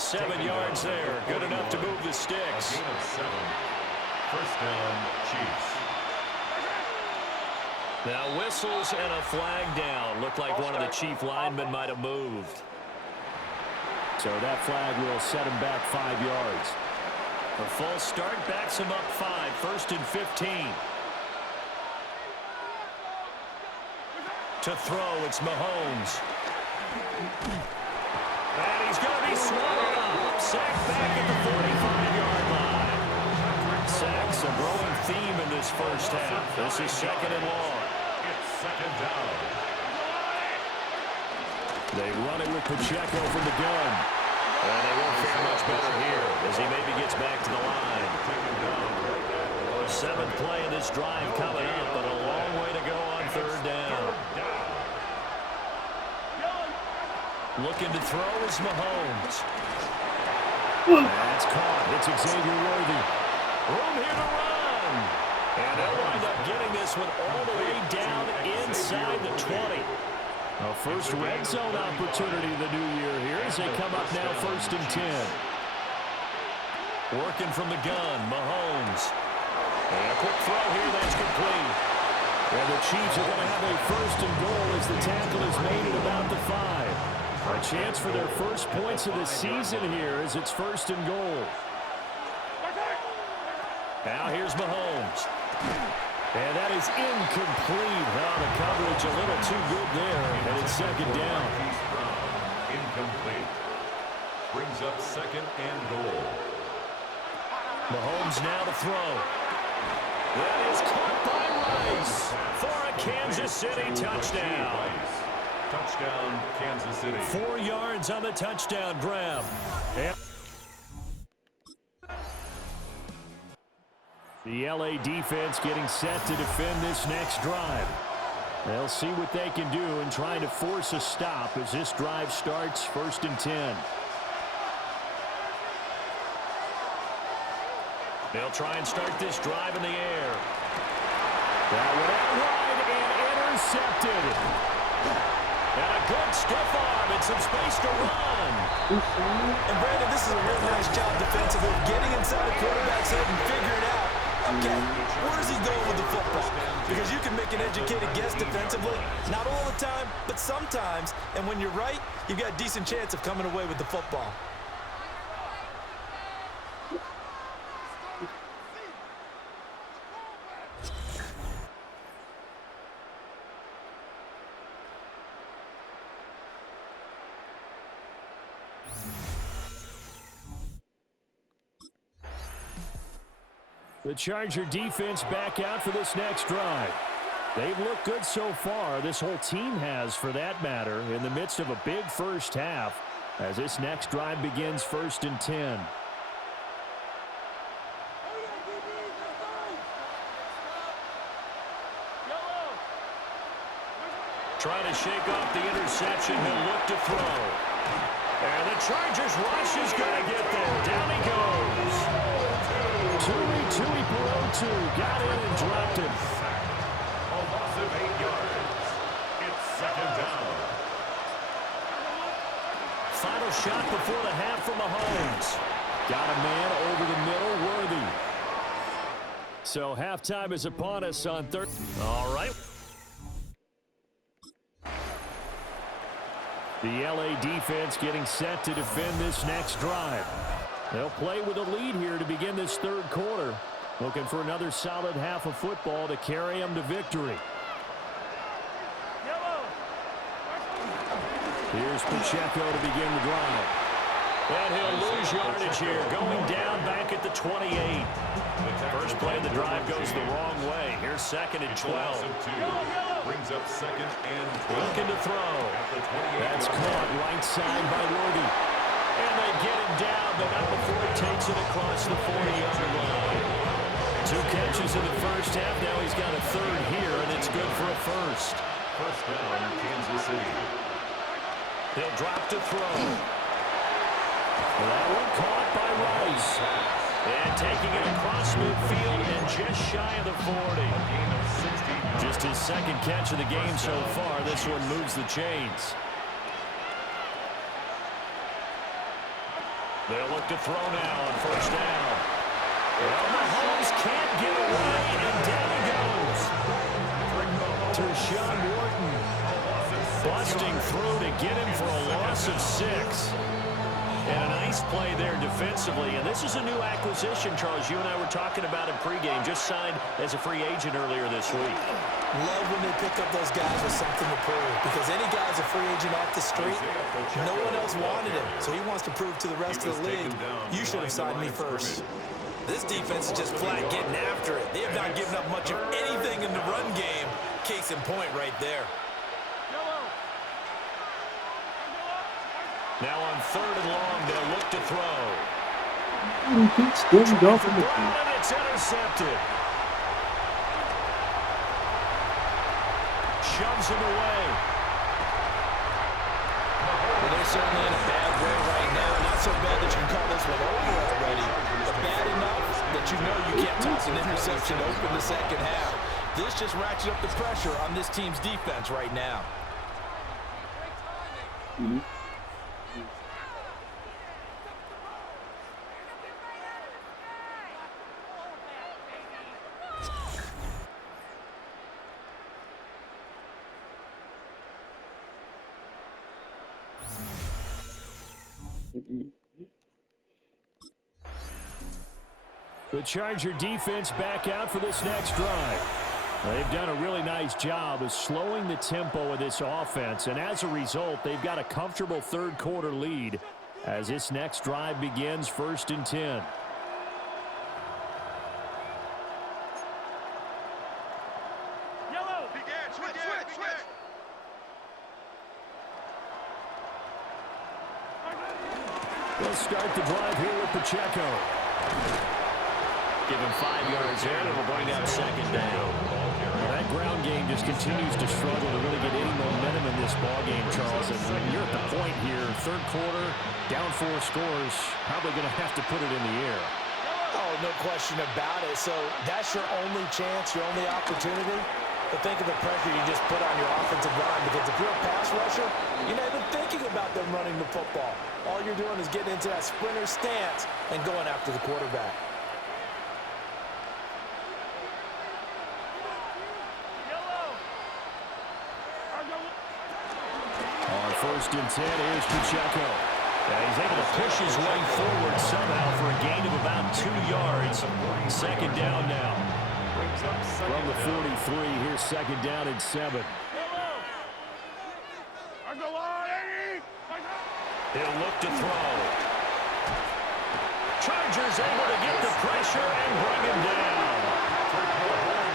7 yards there. Good enough to move the sticks. A gain of 7. First down, Chiefs. Now whistles and a flag down. Looked like one of the Chief linemen might have moved. So that flag will set him back 5 yards. A false start backs him up 5. First and 15. To throw, it's Mahomes. And he's going to be swallowed up. Sacked back at the 45-yard line. Sacks a growing theme in this first half. This is second and long. It's second down. They run it with Pacheco from the gun. And they won't fare much better here as he maybe gets back to the line. Seventh play of this drive coming up, but a long way to go on third down. Looking to throw is Mahomes. That's caught. It's Xavier Worthy. Room here to run. And they'll wind up getting this one all the way down inside the 20. A first red zone opportunity the new year here as they come up now first and 10. Working from the gun, Mahomes. And a quick throw here, that's complete. And the Chiefs are going to have a first and goal as the tackle is made at about the 5. A chance for their first points of the season here as it's first and goal. Now here's Mahomes. And that is incomplete. Oh, the coverage a little too good there. And it's second down. Incomplete. Brings up second and goal. Mahomes now to throw. That is caught by Rice for a Kansas City touchdown. Touchdown, Kansas City. 4 yards on the touchdown grab. And the LA defense getting set to defend this next drive. They'll see what they can do in trying to force a stop as this drive starts first and 10. They'll try and start this drive in the air. That one out wide and intercepted. And a good stiff arm and some space to run. And Brandon, this is a real nice job defensively, getting inside the quarterback's head and figuring out, okay, where is he going with the football? Because you can make an educated guess defensively, not all the time, but sometimes. And when you're right, you've got a decent chance of coming away with the football. The Charger defense back out for this next drive. They've looked good so far. This whole team has, for that matter, in the midst of a big first half as this next drive begins first and 10. Trying to shake off the interception. He'll look to throw. And the Chargers rush is going to get there. Down he goes. Tui Perotu got in and dropped it. A loss of 8 yards. It's second down. Final shot before the half from Mahomes. Got a man over the middle, Worthy. So halftime is upon us on third. All right. The LA defense getting set to defend this next drive. They'll play with a lead here to begin this third quarter. Looking for another solid half of football to carry them to victory. Here's Pacheco to begin the drive. And he'll lose yardage here, going down back at the 28. First play of the drive goes the wrong way. Here's second and 12. Brings up second and 12. Looking to throw. That's caught right side by Worthy. And they get him down, but not before he takes it across the 40-yard line. 2 catches in the first half. Now he's got a third here, and it's good for a first. First down, Kansas City. He'll drop to throw. That one caught by Rice. And taking it across midfield and just shy of the 40. Just his second catch of the game so far. This one moves the chains. They'll look to throw now on first down. Well, Mahomes can't get away, and down he goes. Tershawn Wharton busting through to get him for a loss of 6. And a nice play there defensively. And this is a new acquisition, Charles. You and I were talking about in pregame. Just signed as a free agent earlier this week. Love when they pick up those guys with something to prove. Because any guy's a free agent off the street, no one else wanted him. So he wants to prove to the rest of the league, you should have signed me first. This defense is just flat getting after it. They have not given up much of anything in the run game. Case in point right there. Now on 3rd and long, they'll look to throw. He keeps going off in the field. And it's intercepted. Shoves him away. Well, they're certainly in a bad way right now. Not so bad that you can call this one over already, but bad enough that you know you can't toss an interception open the second half. This just ratchets up the pressure on this team's defense right now. The Charger defense back out for this next drive. They've done a really nice job of slowing the tempo of this offense, and as a result, they've got a comfortable third-quarter lead as this next drive begins 1st and 10. They'll start the drive here with Pacheco. Give him 5 yards there, and it'll bring down 2nd down. Well, that ground game just continues to struggle to really get any momentum in this ballgame, Charles. And you're at the point here, 3rd quarter, down 4 scores, probably going to have to put it in the air. Oh, no question about it. So that's your only chance, your only opportunity. But think of the pressure you just put on your offensive line, because if you're a pass rusher, you're not even thinking about them running the football. All you're doing is getting into that sprinter stance and going after the quarterback. On 1st and 10, here's Pacheco. He's able to push his way forward somehow for a gain of about 2 yards. 2nd down now. From the 43, here's 2nd down and 7. He'll look to throw. Chargers able to get the pressure and bring him down.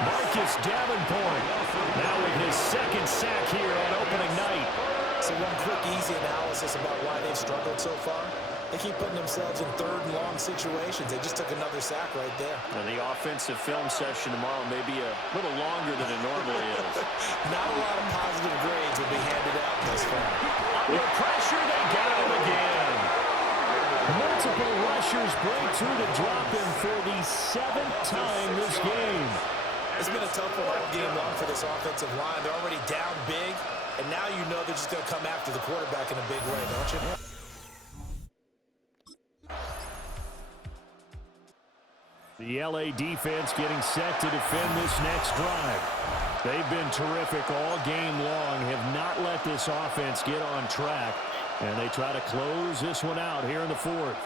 Marcus Davenport now with his 2nd sack here on opening night. So one quick, easy analysis about why they've struggled so far. They keep putting themselves in 3rd and long situations. They just took another sack right there. And the offensive film session tomorrow may be a little longer than it normally is. Not a lot of positive grades will be handed out thus far. Under pressure, they got him again. Multiple rushers break through to drop him for the 7th time this game. It's been a tough one all game long for this offensive line. They're already down big, and now you know they're just going to come after the quarterback in a big way, don't you? The LA defense getting set to defend this next drive. They've been terrific all game long, have not let this offense get on track, and they try to close this one out here in the 4th.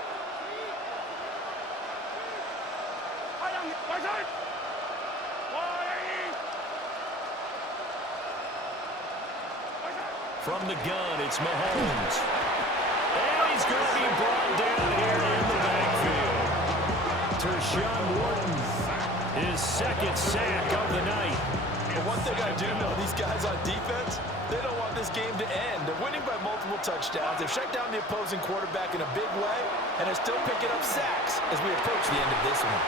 From the gun, it's Mahomes. And he's going to be brought down here in the backfield. Tershawn Wharton, his 2nd sack of the night. But one thing I do know, these guys on defense, they don't want this game to end. They're winning by multiple touchdowns. They've shut down the opposing quarterback in a big way, and they're still picking up sacks as we approach the end of this one.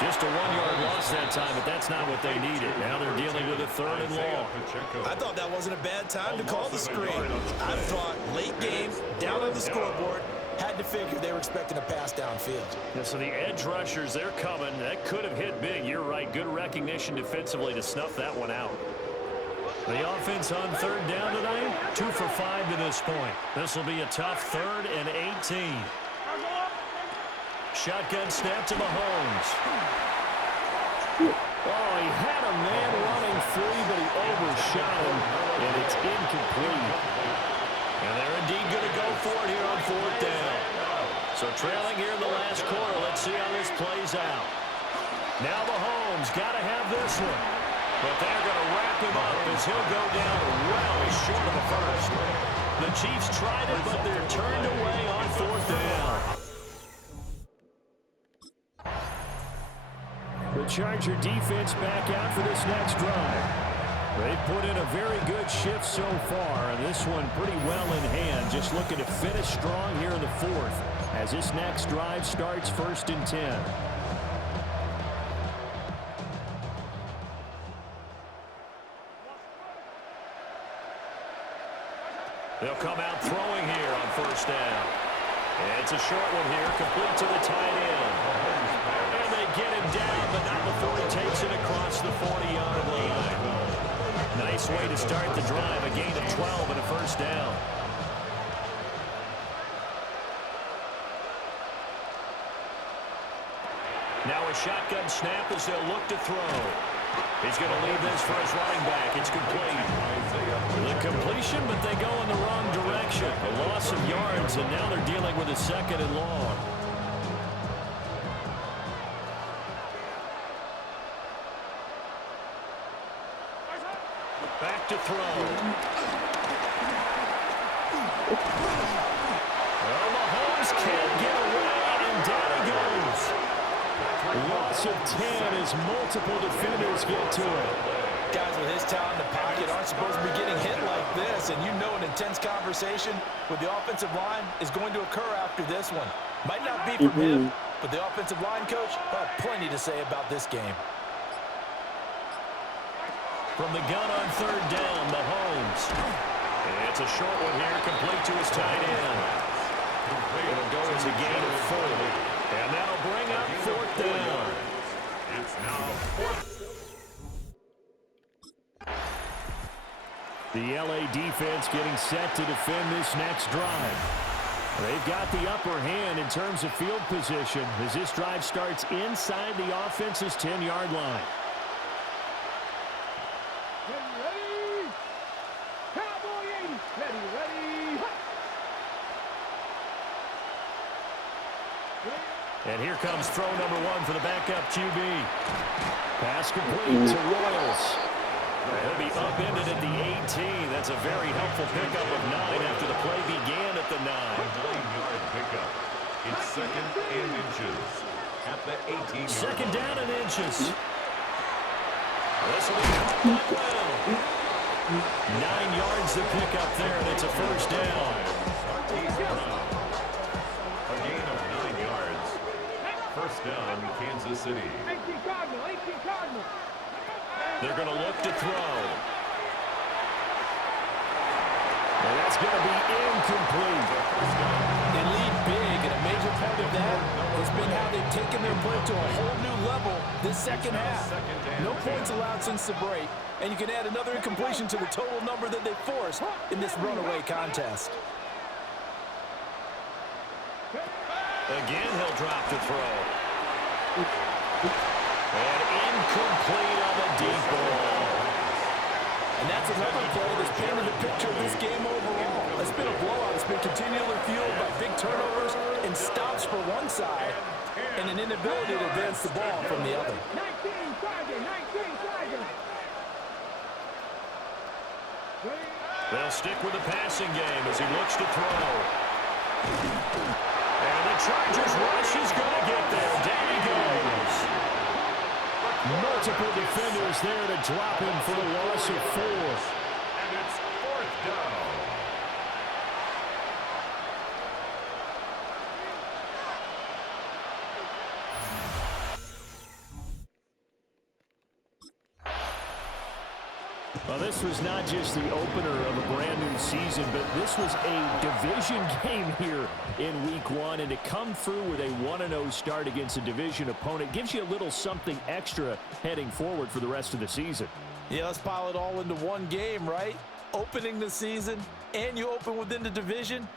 Just a 1-yard loss that time, but that's not what they needed. Now they're dealing with a 3rd and long. I thought that wasn't a bad time to call the screen. I thought late game, down on the scoreboard, had to figure they were expecting a pass downfield. Yeah, so the edge rushers, they're coming. That could have hit big. You're right. Good recognition defensively to snuff that one out. The offense on third down tonight, 2 for 5 to this point. This will be a tough 3rd and 18. Shotgun snap to Mahomes. Oh, he had a man running free, but he overshot him, and it's incomplete. And they're indeed going to go for it here on 4th down. So trailing here in the last quarter, let's see how this plays out. Now Mahomes got to have this one. But they're going to wrap him up as he'll go down well short of the first. The Chiefs tried it, but they're turned away on 4th down. The Charger defense back out for this next drive. They've put in a very good shift so far, and this one pretty well in hand. Just looking to finish strong here in the 4th as this next drive starts 1st and 10. They'll come out throwing here on 1st down. And it's a short one here, complete to the tight end. And they get him down, but not before he takes it across the 40-yard line. Nice way to start the drive, a gain of 12 and a 1st down. Now a shotgun snap as they'll look to throw. He's going to leave this for his running back. It's complete. The completion, but they go in the wrong direction. A loss of yards, and now they're dealing with a 2nd and long. Back to throw. Well, Mahomes can't get away, and down he goes. Loss of 10 as multiple defenders get to it. Guys with his talent in the pocket aren't supposed to be getting hit like this, and you know an intense conversation with the offensive line is going to occur after this one. Might not be from him, but the offensive line coach will have plenty to say about this game. From the gun on 3rd down, Mahomes. It's a short one here, complete to his tight end. It'll go as a gain of 4. And that'll bring up 4th down. It's now 4th. The LA defense getting set to defend this next drive. They've got the upper hand in terms of field position as this drive starts inside the offense's 10-yard line. Ready? Cowboy 80. Ready? And here comes throw number 1 for the backup QB. Pass complete to Royals. He'll be upended at the 18. That's a very helpful pickup of 9 after the play began at the 9. 9-yard pickup. It's 2nd and inches at the 18. 2nd down and inches. This will be caught by well. 9 yards to pick up there, and it's a 1st down. A gain of 9 yards. 1st down, Kansas City. 18 Cardinal. They're going to look to throw. And that's going to be incomplete. They lead big, and a major part of that has been how they've taken their play to a whole new level this 2nd half. No points allowed since the break, and you can add another incompletion to the total number that they forced in this runaway contest. Again, he'll drop to throw. And incomplete on the deep ball. And that's another play that's painted the picture of this game overall. It's been a blowout. It's been continually fueled by big turnovers and stops for one side and an inability to advance the ball from the other. 19 Tiger. They'll stick with the passing game as he looks to throw. And the Chargers rush is going to get there. Down he goes. Multiple defenders there to drop him for a loss of 4. And it's 4th down. Well, this was not just the opener of a brand new season, but this was a division game here in week 1. And to come through with a 1-0 start against a division opponent gives you a little something extra heading forward for the rest of the season. Yeah, let's pile it all into one game, right? Opening the season, and you open within the division.